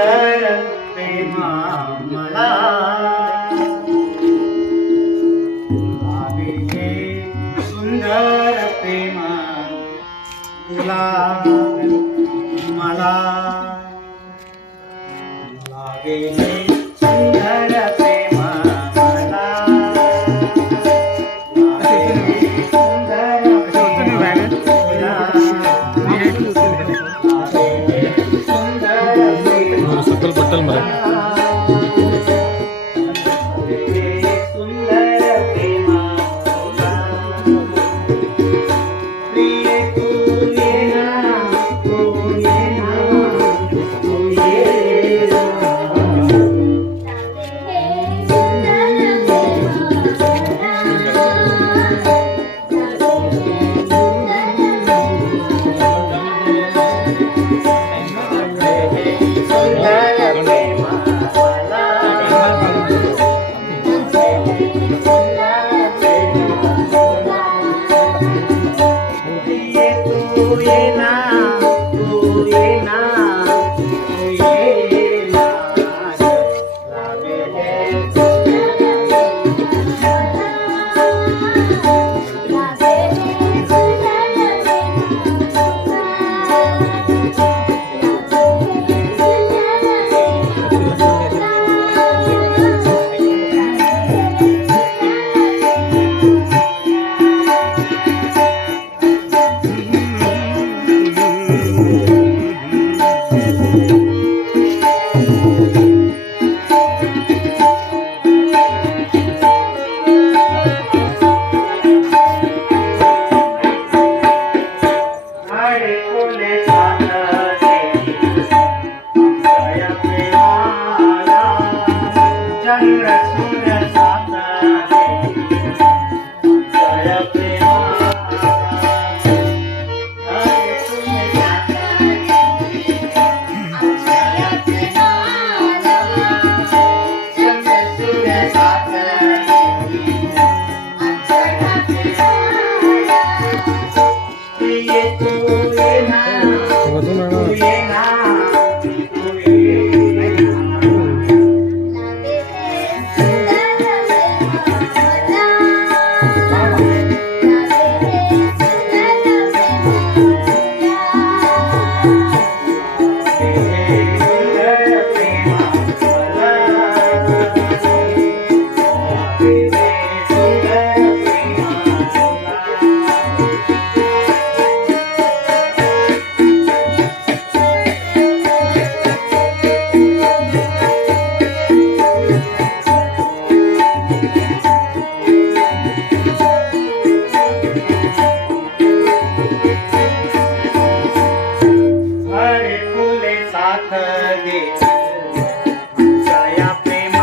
कर प्रेमा मला सुंदर प्रेमा तुला मला लागे. Buena. traje